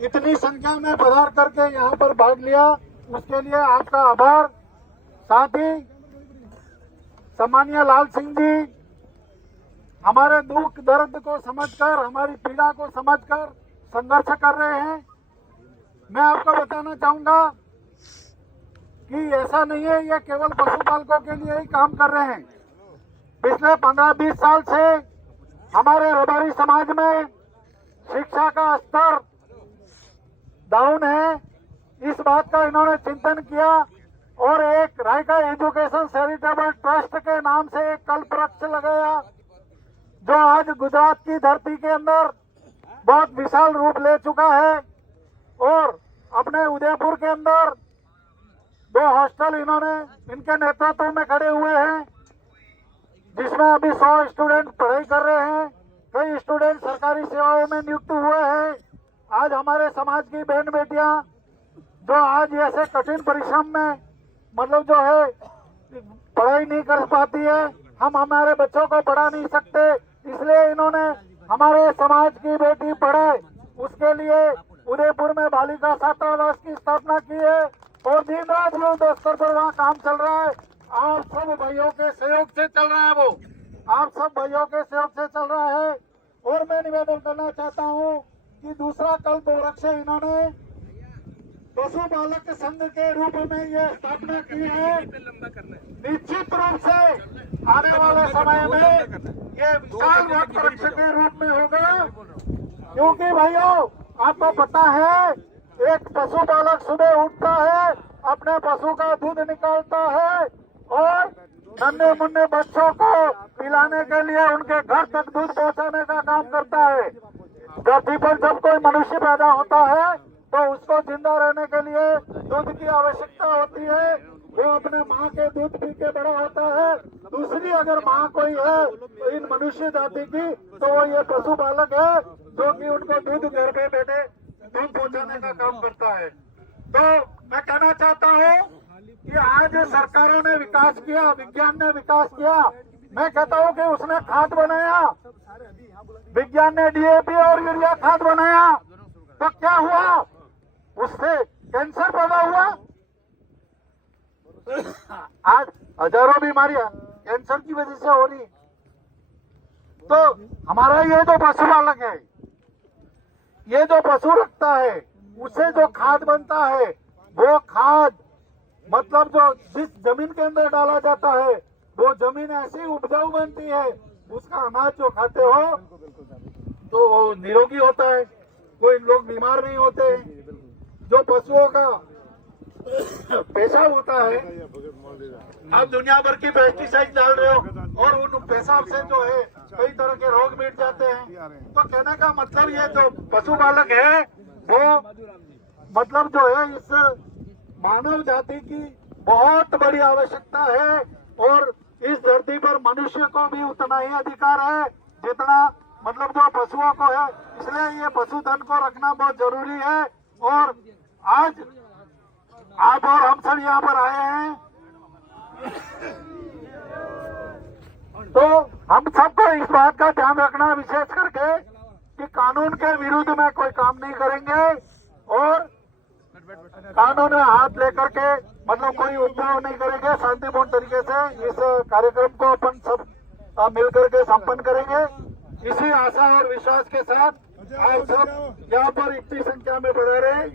इतनी संख्या में पधार करके यहाँ पर भाग लिया, उसके लिए आपका आभार। साथ ही सम्मानीय लाल सिंह जी हमारे दुख दर्द को समझकर, हमारी पीड़ा को समझकर संघर्ष कर रहे हैं। मैं आपको बताना चाहूंगा कि ऐसा नहीं है ये केवल पशुपालकों के लिए ही काम कर रहे हैं। पिछले 15-20 साल से हमारे रबारी समाज में शिक्षा का स्तर डाउन है। इस बात का इन्होंने चिंतन किया और एक रायका एजुकेशन चैरिटेबल ट्रस्ट के नाम से एक कल्प वृक्ष लगाया, जो आज गुजरात की धरती के अंदर बहुत विशाल रूप ले चुका है। और अपने उदयपुर के अंदर 2 हॉस्टल इन्होंने इनके नेतृत्व में खड़े हुए हैं, जिसमें अभी 100 स्टूडेंट पढ़ाई कर रहे हैं। कई स्टूडेंट सरकारी सेवाओं में नियुक्त हुए हैं। आज हमारे समाज की बहन बेटियां जो आज ऐसे कठिन परिश्रम में मतलब जो है पढ़ाई नहीं कर पाती है, हम हमारे बच्चों को पढ़ा नहीं सकते, इसलिए इन्होंने हमारे समाज की बेटी पढ़े उसके लिए उदयपुर में बालिका छात्रावास की स्थापना की है और दिन रात युद्ध स्तर पर वहाँ काम चल रहा है। आप सब भाइयों के सहयोग से चल रहा है, वो आप सब भाइयों के सहयोग से चल रहा है। और मैं निवेदन करना चाहता हूँ कि दूसरा कल्प वृक्ष इन्होंने पशुपालक संघ के रूप में ये स्थापना की है। निश्चित रूप से आने वाले समय में ये विशाल वृक्ष के रूप में होगा, क्योंकि भाइयों आपको पता है एक पशुपालक सुबह उठता है, अपने पशु का दूध निकालता है और नन्हे मुन्ने बच्चों को पिलाने के लिए उनके घर तक दूध पहुंचाने का काम करता है। धरती पर जब कोई मनुष्य पैदा होता है तो उसको जिंदा रहने के लिए दूध की आवश्यकता होती है। वो अपने माँ के दूध पी के बड़ा होता है। दूसरी अगर माँ कोई है तो इन मनुष्य जाति की, तो वो ये पशुपालक है जो कि उनको दूध घर पे बैठे दूध पहुंचाने का काम करता है। तो मैं कहना चाहता हूँ कि आज सरकारों ने विकास किया, विज्ञान ने विकास किया। मैं कहता हूँ कि उसने खाद बनाया, विज्ञान ने डीएपी और यूरिया खाद बनाया, तो क्या हुआ? उससे कैंसर पैदा हुआ। आज हजारों बीमारियां कैंसर की वजह से हो रही। तो हमारा ये जो पशुपालक है, ये जो पशु रखता है, उससे जो खाद बनता है, वो खाद मतलब जो जिस जमीन के अंदर डाला जाता है वो जमीन ऐसी उपजाऊ बनती है, उसका अनाज जो खाते हो तो वो निरोगी होता है, कोई लोग बीमार नहीं होते। जो पशुओं का पेशाब होता है, आप दुनिया भर की पेस्टिसाइड डाल रहे हो और उन पेशाब से जो है कई तरह के रोग मिट जाते हैं। तो कहने का मतलब ये जो पशुपालक है वो मतलब जो है इस मानव जाति की बहुत बड़ी आवश्यकता है और इस धरती पर मनुष्य को भी उतना ही अधिकार है जितना मतलब जो पशुओं को है। इसलिए ये पशुधन को रखना बहुत जरूरी है। और आज आप और हम सब यहाँ पर आए हैं तो हम सबको इस बात का ध्यान रखना विशेष करके कि कानून के विरुद्ध में कोई काम नहीं करेंगे और कानून में हाथ लेकर के मतलब कोई उपद्रव नहीं करेंगे। शांतिपूर्ण तरीके से इस कार्यक्रम को अपन सब मिलकर के संपन्न करेंगे। इसी आशा और विश्वास के साथ आप सब यहाँ पर इतनी संख्या में बढ़ा रहे।